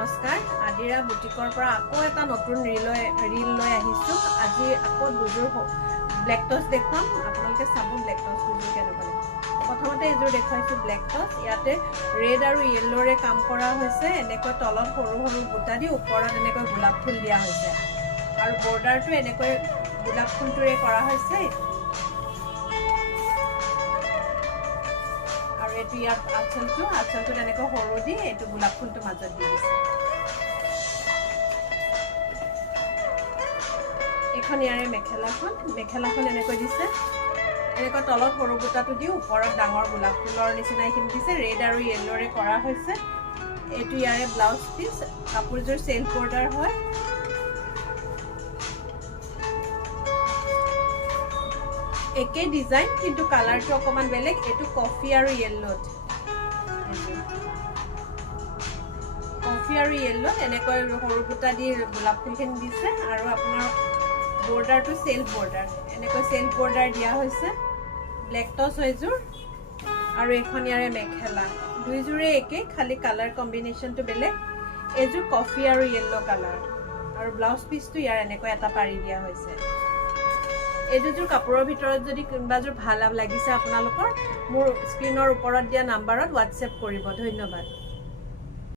নমস্কাৰ আদিৰা বুটিকৰ পৰা আকৌ এটা নতুন ৰিল লৈ আহিছো আজি আকৌ দুযোৰ ব্লেক টছ দেখুৱাম আপোনালোকে চাব ব্লেক টছ দুযোৰ কেনেকুৱা প্ৰথমতে এযোৰ দেখাইছো ব্লেক টছ ইয়াতে ৰেড আৰু ইয়েলোৰে কাম কৰা হৈছে এনেকৈ তলত সৰু সৰু বুটা দি ওপৰত এনেকৈ গোলাপ ফুল দিয়া হৈছে আৰু বৰ্ডাৰটো এনেকৈ গোলাপ ফুলটোৰে কৰা হৈছে আৰু এটো ইয়াত আঁচলটো এনেকৈ সৰু দি এটো গোলাপ ফুলটো মাজত দি দিছে এখন ইয়াৰে মেখেলাখন এনেকৈ দিছে এনেকৈ তলত সৰু বুটাটো দি ওপৰত ডাঙৰ গোলাপ ফুলৰ নিচিনা এইখিনি দিছে ৰেড আৰু ইয়েলোৰে কৰা হৈছে এটো ইয়াৰে ব্লাউজ পিস কাপোৰযোৰ সেলফ বৰ্ডাৰ হয় একে ডিজাইন কিন্তু কালাৰটো অকমান বেলেগ এটো কফি আৰু ইয়েলোত এনেকৈ সৰু বুটা দি গোলাপ ফুলখিনি দিছে আৰু আপোনাৰ বৰ্ডাৰটো সেলফ বৰ্ডাৰ এনেকৈ সেলফ বৰ্ডাৰ দিয়া হৈছে ব্লেক টছ হয়যোৰ আৰু এখন ইয়াৰে মেখেলা দুইযোৰে একে খালি কালাৰ কম্বিনেশনটো বেলেগ এযোৰ কফি আৰু ইয়েলো কালাৰ আৰু ব্লাউজ পিসটো ইয়াৰ এনেকৈ এটা পাৰি দিয়া হৈছে এযোৰ কাপোৰৰ ভিতৰত যদি কোনবাযোৰ ভাল লাগিছে আপোনালোকৰ মোৰ স্ক্ৰিনৰ ওপৰত দিয়া নম্বৰত WhatsApp কৰিব ধন্যবাদ